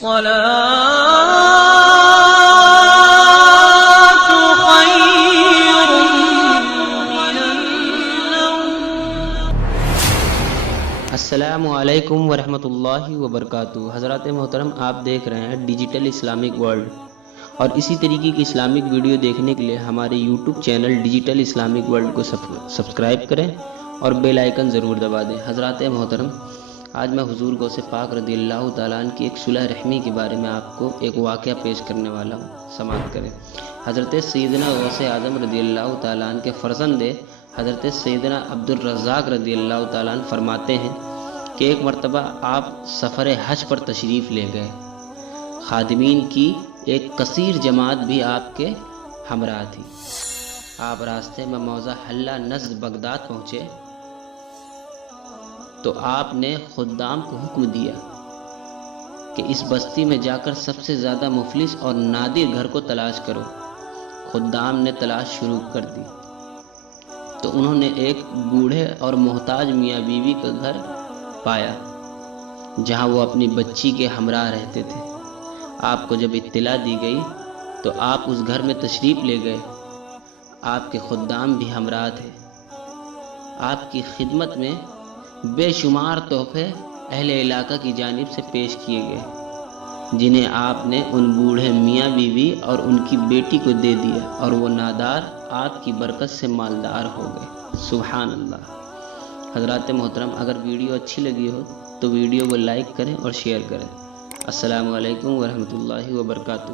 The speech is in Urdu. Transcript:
خير من النوم. السلام علیکم ورحمۃ اللہ وبرکاتہ. حضرات محترم، آپ دیکھ رہے ہیں ڈیجیٹل اسلامک ورلڈ، اور اسی طریقے کی اسلامک ویڈیو دیکھنے کے لیے ہمارے YouTube channel digital Islamic world کو سبسکرائب کریں اور بیل آئیکن ضرور دبا دیں. حضرات محترم، آج میں حضور غوث پاک رضی اللہ تعالیٰ عنہ کی ایک صلح رحمی کے بارے میں آپ کو ایک واقعہ پیش کرنے والا ہوں. سماعت کریں. حضرت سیدنا غوث اعظم رضی اللہ تعالیٰ عنہ کے فرزند حضرت سیدنا عبدالرزاق رضی اللہ تعالیٰ عنہ فرماتے ہیں کہ ایک مرتبہ آپ سفر حج پر تشریف لے گئے. خادمین کی ایک کثیر جماعت بھی آپ کے ہمراہ تھی. آپ راستے میں موضع حلہ نزد بغداد پہنچے تو آپ نے خدام کو حکم دیا کہ اس بستی میں جا کر سب سے زیادہ مفلس اور نادر گھر کو تلاش کرو. خدام نے تلاش شروع کر دی تو انہوں نے ایک بوڑھے اور محتاج میاں بیوی کا گھر پایا جہاں وہ اپنی بچی کے ہمراہ رہتے تھے. آپ کو جب اطلاع دی گئی تو آپ اس گھر میں تشریف لے گئے. آپ کے خدام بھی ہمراہ تھے. آپ کی خدمت میں بے شمار تحفے اہل علاقہ کی جانب سے پیش کیے گئے جنہیں آپ نے ان بوڑھے میاں بیوی اور ان کی بیٹی کو دے دیا، اور وہ نادار آپ کی برکت سے مالدار ہو گئے. سبحان اللہ. حضرات محترم، اگر ویڈیو اچھی لگی ہو تو ویڈیو کو لائک کریں اور شیئر کریں. السلام علیکم ورحمۃ اللہ وبرکاتہ.